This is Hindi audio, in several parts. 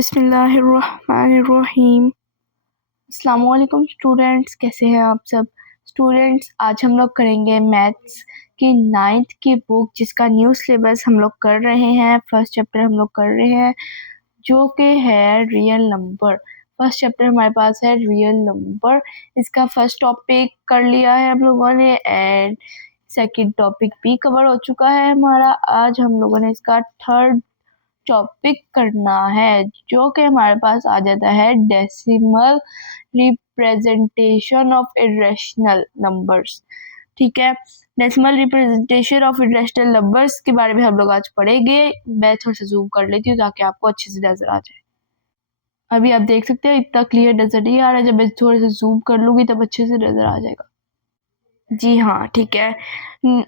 बिस्मिल्लाहिर्रहमानिर्रहीम। अस्सलामुअलैकुम स्टूडेंट्स, कैसे हैं आप सब स्टूडेंट्स। आज हम लोग करेंगे मैथ्स की 9th की बुक, जिसका न्यू सिलेबस हम लोग कर रहे हैं। फर्स्ट चैप्टर हम लोग कर रहे हैं जो कि है रियल नंबर। फर्स्ट चैप्टर हमारे पास है रियल नंबर। इसका फर्स्ट टॉपिक कर लिया है हम लोगों ने एंड सेकंड टॉपिक भी कवर हो चुका है हमारा। आज हम लोगों ने इसका थर्ड टॉपिक करना है जो कि हमारे पास आ जाता है decimal representation of irrational numbers. ठीक है, decimal representation of irrational numbers के बारे में हम लोग आज पढ़ेंगे। मैं थोड़ा सा जूम कर लेती हूँ ताकि आपको अच्छे से नजर आ जाए। अभी आप देख सकते हैं इतना क्लियर नजर नहीं आ रहा है, जब मैं थोड़े से जूम कर लूंगी तब अच्छे से नजर आ जाएगा। जी हाँ, ठीक है।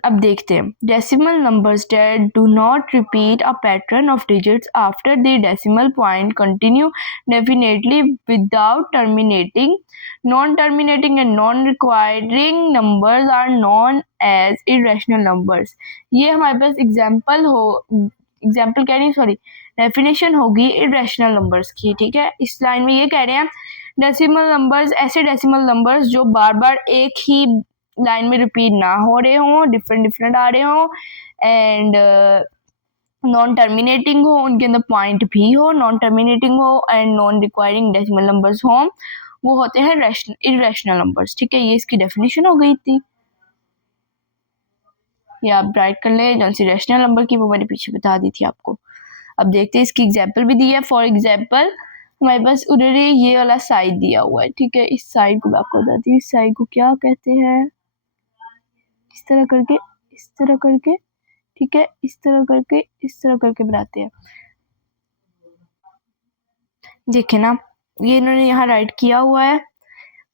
अब देखते हैं decimal numbers that do not repeat a pattern of digits after the decimal point continue definitely without terminating. Non terminating and non recurring numbers are known as irrational numbers. ये हमारे पास एग्जाम्पल कह रही सॉरी डेफिनेशन होगी इरेशनल नंबर्स की। ठीक है, इस लाइन में ये कह रहे हैं डेसिमल नंबर्स ऐसे डेसिमल नंबर्स जो बार बार एक ही लाइन में रिपीट ना हो रहे हों, डिफरेंट आ रहे हों एंड नॉन टर्मिनेटिंग हो, उनके अंदर पॉइंट भी हो, नॉन टर्मिनेटिंग हो and non requiring decimal numbers हो, वो होते हैं इरेशनल नंबर्स। ठीक है, ये इसकी डेफिनेशन हो गई थी। ये आप राइट कर ले, जो सी रेशनल नंबर की वो मैंने पीछे बता दी थी आपको। अब देखते हैं, इसकी एग्जाम्पल भी दी है। फॉर एग्जाम्पल हमारे पास उधर ये वाला साइड दिया हुआ है। ठीक है, इस साइड को मैं आपको बताती हूँ, इस साइड को क्या कहते हैं। इस तरह करके, इस तरह करके, ठीक है, इस तरह करके, इस तरह करके बनाते हैं। देखिए ना, ये इन्होंने यहाँ राइट किया हुआ है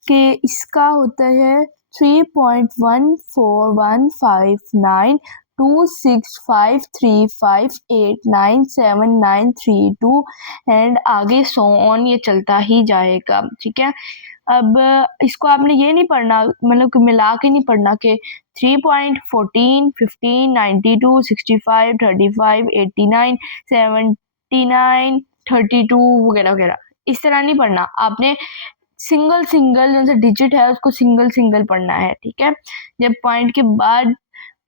कि इसका होता है 3.14159653589792 एंड आगे सो ऑन, ये चलता ही जाएगा। ठीक है, अब इसको आपने ये नहीं पढ़ना, मतलब कि मिला के नहीं पढ़ना कि 3.14 15 92 65 35 89 79 32 वगैरह वगैरह, इस तरह नहीं पढ़ना आपने। सिंगल सिंगल जो डिजिट है उसको सिंगल सिंगल पढ़ना है। ठीक है, जब पॉइंट के बाद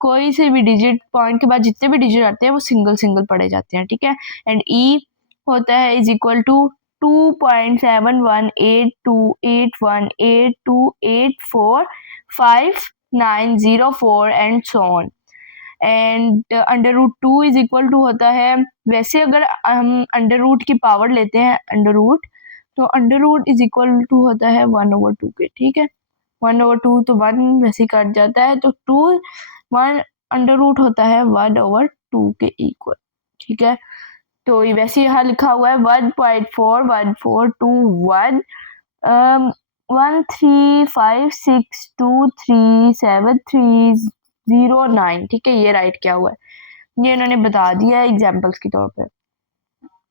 कोई से भी डिजिट, पॉइंट के बाद जितने भी डिजिट आते हैं वो सिंगल सिंगल पढ़े जाते हैं। ठीक है, एंड ई होता है is equal to 2.718282845904 and so on. And under root 2 is equal to होता है, वैसे अगर हम अंडर रूट की पावर लेते हैं अंडर रूट, तो under root is equal to होता है 1/2 के। ठीक है, 1/2 तो 1 वैसे कट जाता है, तो 2 1 अंडर रूट होता है 1/2 के इक्वल। ठीक है, तो ये वैसे यहाँ लिखा हुआ है 1.414221 13562373009। ठीक है, ये राइट किया हुआ है, ये इन्होंने बता दिया है एग्जाम्पल्स के तौर पे।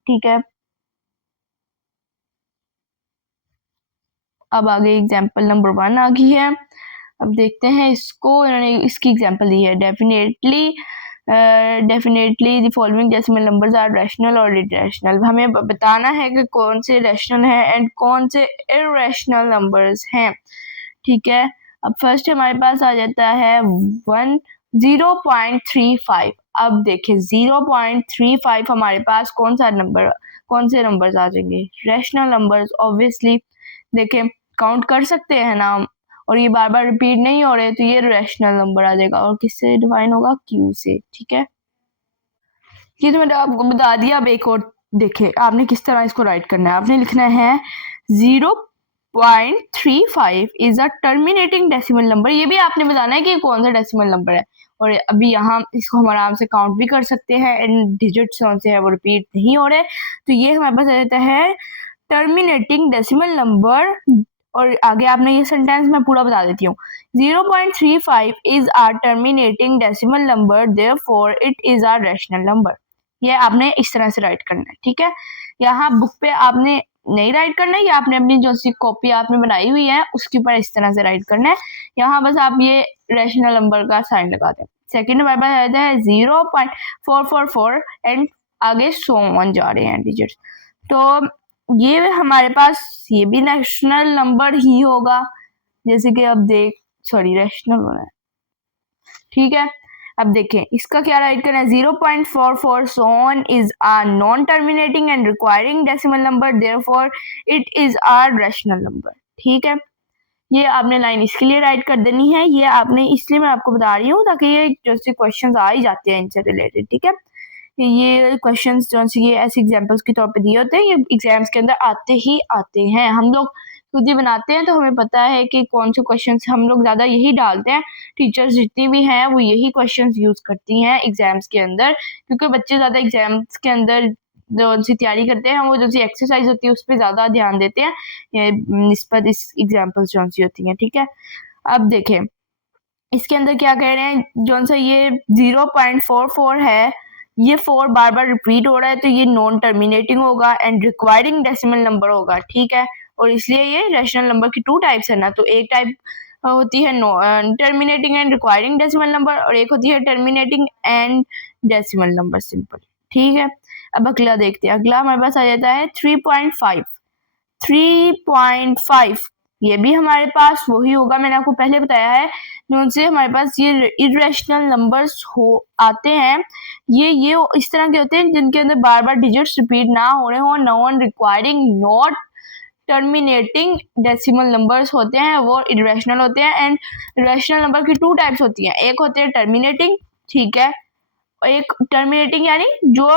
ठीक है, अब आगे एग्जाम्पल नंबर 1 आ गई है। अब देखते हैं इसको, इन्होंने इसकी एग्जाम्पल दी है definitely the following decimal numbers are rational और इरेशनल। हमें बताना है कि कौन से रैशनल हैं एंड कौन से इरेशनल नंबर्स हैं। ठीक है, अब फर्स्ट हमारे पास आ जाता है 0.35। अब देखिए 0.35 हमारे पास कौन सा नंबर, कौन से नंबर्स आ जाएंगे, रैशनल नंबर्स ऑब्वियसली। देखिए काउंट कर सकते हैं ना हम, और ये बार बार रिपीट नहीं हो रहे, तो ये रैशनल नंबर आ जाएगा। और किससे डिफाइन होगा, क्यू से। ठीक है, ये तो मैंने आपको बता दिया। अब एक और देखिए, आपने किस तरह इसको राइट करना है। आपने लिखना है 0.35 is a terminating decimal number. ये भी आपने बताना है कि कौन सा डेसिमल नंबर है। और अभी यहाँ इसको हम आराम से काउंट भी कर सकते हैं एंड डिजिट्स कौन से है वो रिपीट नहीं हो रहे, तो ये हमारे पास आ जाता है टर्मिनेटिंग डेसिमल नंबर। और आगे आपने ये सेंटेंस मैं पूरा बता देती हूँ। 0.35 is a terminating decimal number, therefore it is a rational number. ये आपने इस तरह से राइट करना है। ठीक है, यहाँ बुक पे आपने नहीं राइट करना है, या आपने अपनी जो सी कॉपी आपने बनाई हुई है उसके ऊपर इस तरह से राइट करना है। यहाँ बस आप ये रैशनल नंबर का साइन लगा दें। सेकेंड हमारे पास आता है 0.444 एंड आगे सो ऑन जा रहे हैं डिजिट्स। तो ये हमारे पास ये भी रैशनल नंबर ही होगा, जैसे कि अब रैशनल होना है, ठीक है। अब देखें इसका क्या राइट करना है, 0.44 so on is a non-terminating and requiring decimal number, therefore it is a rational number, ठीक है। ये आपने लाइन इसके लिए राइट कर देनी है, ये आपने इसलिए मैं आपको बता रही हूँ ताकि ये जैसे क्वेश्चंस आ ही जाते हैं इनसे रिलेटेड, ठीक है। ये क्वेश्चंस जो ये ऐसे एग्जांपल्स के तौर पे दिए होते हैं, ये एग्जाम्स के अंदर आते ही आते हैं। हम लोग खुद ही बनाते हैं तो हमें पता है कि कौन से क्वेश्चंस हम लोग ज़्यादा यही डालते हैं। टीचर्स जितनी भी हैं वो यही क्वेश्चंस यूज़ करती हैं एग्जाम्स के अंदर, क्योंकि बच्चे ज़्यादा एग्जाम्स के अंदर जो उनसे तैयारी करते हैं वो जो सी एक्सरसाइज होती है उस पर ज़्यादा ध्यान देते हैं निस्बत इस एग्जाम्पल्स जो सी होती हैं, ठीक है। अब देखें इसके अंदर क्या कह रहे हैं, जो सा ये 0.44 है, ये 4 बार बार रिपीट हो रहा है तो ये नॉन टर्मिनेटिंग होगा एंड रिक्वायरिंग डेसिमल नंबर होगा, ठीक है। और इसलिए ये रैशनल नंबर की 2 टाइप्स है ना, तो एक टाइप होती है terminating and recurring decimal number और एक होती है terminating and decimal number, simple, ठीक है। अब अगला देखते हैं, अगला हमारे पास आ जाता है 3.5। 3.5 ये भी हमारे पास वही होगा, मैंने आपको पहले बताया है, जिनसे हमारे पास ये इरेशनल नंबर्स हो आते हैं, ये इस तरह के होते हैं जिनके अंदर बार बार डिजिट्स रिपीट ना हो रहे हो, non requiring not terminating decimal numbers होते हैं, वो इरेशनल होते हैं। एंड इरेशनल नंबर की 2 टाइप्स होती हैं, एक होते हैं टर्मिनेटिंग, ठीक है, एक टर्मिनेटिंग यानी जो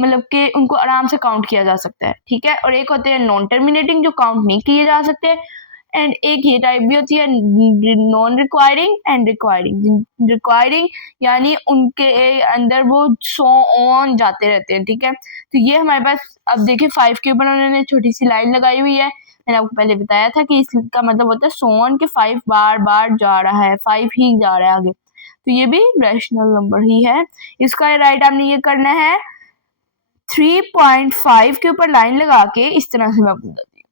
मतलब कि उनको आराम से काउंट किया जा सकता है, ठीक है, और एक होते हैं नॉन टर्मिनेटिंग जो काउंट नहीं किए जा सकते। एंड एक ये टाइप भी होती है non requiring and requiring. Requiring यानी उनके अंदर वो सो ऑन जाते रहते हैं, ठीक है। तो ये हमारे पास अब देखिए 5 के ऊपर उन्होंने छोटी सी लाइन लगाई हुई है, मैंने आपको पहले बताया था कि इसका मतलब होता है सो ऑन के 5 बार बार जा रहा है, 5 ही जा रहा है आगे, तो ये भी रैशनल नंबर ही है। इसका राइट आपने ये करना है 3.5 के ऊपर लाइन लगा के, इस तरह से मैं आपको बताती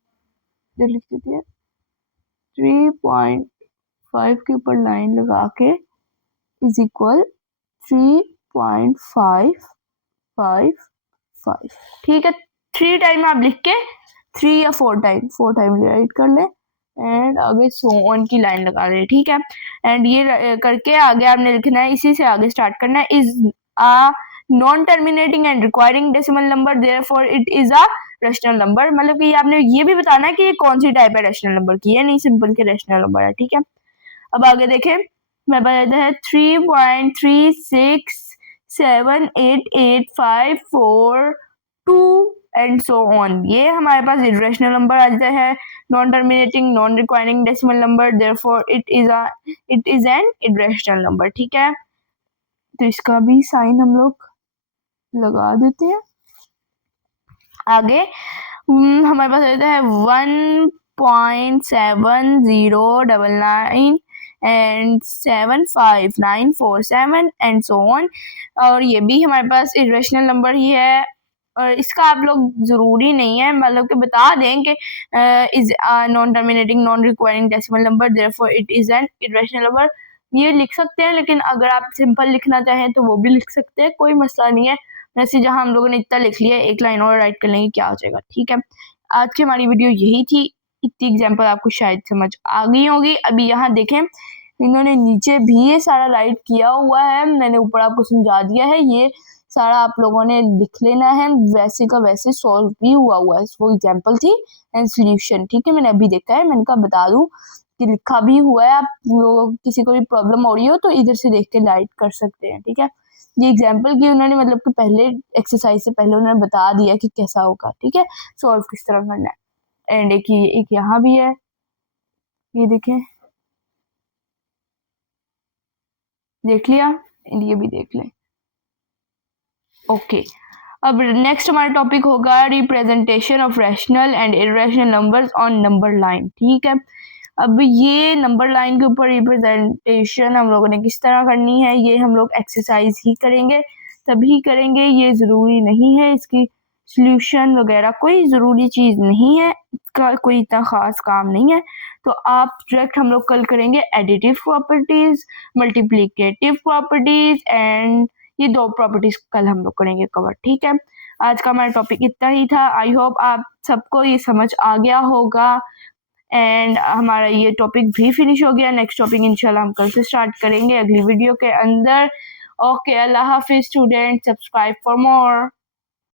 हूँ, लिख देती है 3.5 के ऊपर लाइन लगा के इज इक्वल 3.555, ठीक है। 3 टाइम आप लिख के 3 या 4 टाइम राइट कर ले एंड आगे सो ऑन की लाइन लगा दे, ठीक है। एंड ये करके आगे आपने लिखना है, इसी से आगे स्टार्ट करना है, is a non terminating and recurring decimal number, therefore it is a rational number. मतलब कि आपने ये भी बताना है कि ये कौन सी टाइप है रैशनल नंबर की, ये नहीं सिंपल के रैशनल नंबर है, ठीक है। अब आगे देखें, मैं बताता है 3.36788542 एंड सो ऑन, ये हमारे पास इरेशनल नंबर आ जाता है, non terminating non requiring decimal number, therefore it is an irrational number, ठीक है। तो इसका भी साइन हम लोग लगा देते हैं। आगे हमारे पास रहता है 1.7099 एंड 75947 एंड सो ऑन, और ये भी हमारे पास इरेशनल नंबर ही है। और इसका आप लोग जरूरी नहीं है, मतलब कि बता दें कि is non terminating non requiring decimal number, therefore it is an irrational number, ये लिख सकते हैं, लेकिन अगर आप सिंपल लिखना चाहें तो वो भी लिख सकते हैं, कोई मसला नहीं है। वैसे जहां हम लोगों ने इतना लिख लिया, एक लाइन और राइट कर लेंगे, क्या हो जाएगा, ठीक है। आज की हमारी वीडियो यही थी, इतनी एग्जाम्पल आपको शायद समझ आ गई होगी। अभी यहाँ देखें इन्होंने नीचे भी ये सारा राइट किया हुआ है, मैंने ऊपर आपको समझा दिया है, ये सारा आप लोगों ने लिख लेना है, वैसे का वैसे सॉल्व भी हुआ है, वो एग्जाम्पल थी एंड सोल्यूशन, ठीक है। मैंने अभी देखा है, मैंने कहा बता दूं कि लिखा भी हुआ है, आप लोग किसी को भी प्रॉब्लम हो रही हो तो इधर से देख के राइट कर सकते हैं, ठीक है। ये एग्जाम्पल की उन्होंने मतलब कि पहले एक्सरसाइज से पहले उन्होंने बता दिया कि कैसा होगा, ठीक है, सॉल्व किस तरह करना है। एंड एक यहाँ भी है, ये देखें, देख लिया, ये भी देख लें, ओके। अब नेक्स्ट हमारा टॉपिक होगा representation of rational and irrational numbers on number line, ठीक है। अब ये नंबर लाइन के ऊपर रिप्रेजेंटेशन हम लोगों ने किस तरह करनी है, ये हम लोग एक्सरसाइज ही करेंगे, तभी करेंगे, ये ज़रूरी नहीं है, इसकी सॉल्यूशन वगैरह कोई ज़रूरी चीज़ नहीं है, इसका कोई इतना ख़ास काम नहीं है। तो आप डायरेक्ट हम लोग कल करेंगे additive properties, multiplicative properties and ये 2 प्रॉपर्टीज कल हम लोग करेंगे कवर, ठीक है। आज का हमारा टॉपिक इतना ही था। आई होप आप सबको ये समझ आ गया होगा एंड हमारा ये टॉपिक भी फिनिश हो गया। नेक्स्ट टॉपिक इंशाल्लाह हम कल से स्टार्ट करेंगे अगली वीडियो के अंदर। Okay, Allah Hafiz student, subscribe for more.